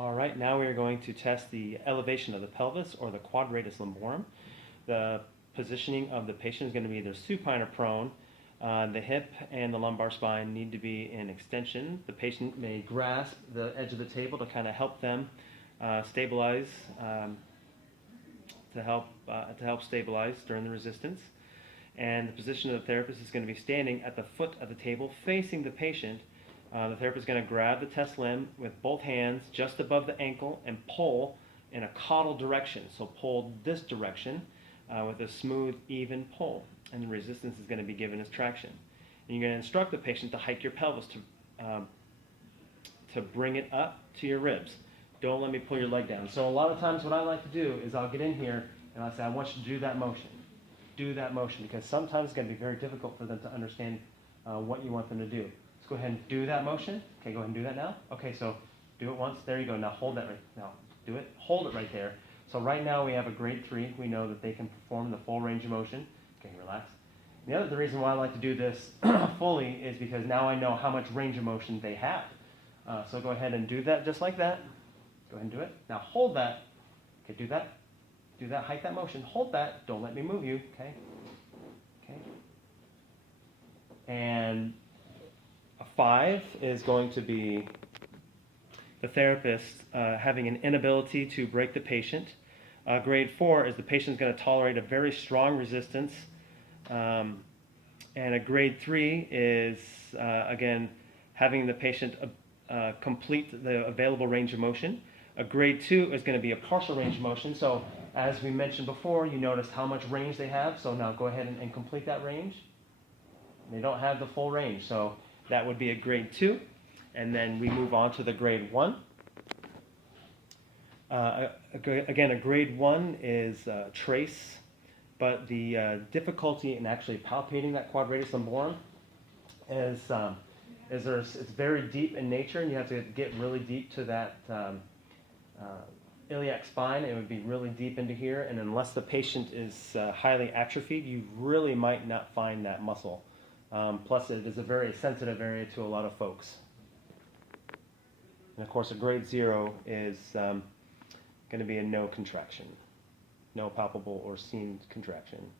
All right, now we are going to test the elevation of the pelvis or the quadratus lumborum. The positioning of the patient is going to be either supine or prone. The hip and the lumbar spine need to be in extension. The patient may grasp the edge of the table to kind of help them stabilize, to help stabilize during the resistance. And the position of the therapist is going to be standing at the foot of the table facing the patient. The therapist is going to grab the test limb with both hands just above the ankle and pull in a caudal direction. So pull this direction with a smooth, even pull. And the resistance is going to be given as traction. And you're going to instruct the patient to hike your pelvis to bring it up to your ribs. Don't let me pull your leg down. So a lot of times what I like to do is I'll get in here and I'll say, I want you to do that motion. Do that motion, because sometimes it's going to be very difficult for them to understand what you want them to do. Let's go ahead and do that motion. Okay, go ahead and do that now. Okay, so do it once. There you go. Now hold that right now. Do it. Hold it right there. So right now we have a grade 3. We know that they can perform the full range of motion. Okay, relax. The reason why I like to do this fully is because now I know how much range of motion they have. So go ahead and do that just like that. Go ahead and do it. Now hold that. Okay, do that. Do that. Hike that motion. Hold that. Don't let me move you. Okay. Okay. And a 5 is going to be the therapist having an inability to break the patient. Grade 4 is the patient is going to tolerate a very strong resistance. And a grade 3 is, again, having the patient complete the available range of motion. A grade 2 is going to be a partial range of motion. So as we mentioned before, you noticed how much range they have. So now go ahead and complete that range. They don't have the full range. So that would be a grade 2. And then we move on to the grade 1. Again, a grade 1 is trace, but the difficulty in actually palpating that quadratus lumborum is it's very deep in nature, and you have to get really deep to that iliac spine. It would be really deep into here, and unless the patient is highly atrophied, you really might not find that muscle. Plus, it is a very sensitive area to a lot of folks. And of course, a grade 0 is going to be a no contraction, no palpable or seen contraction.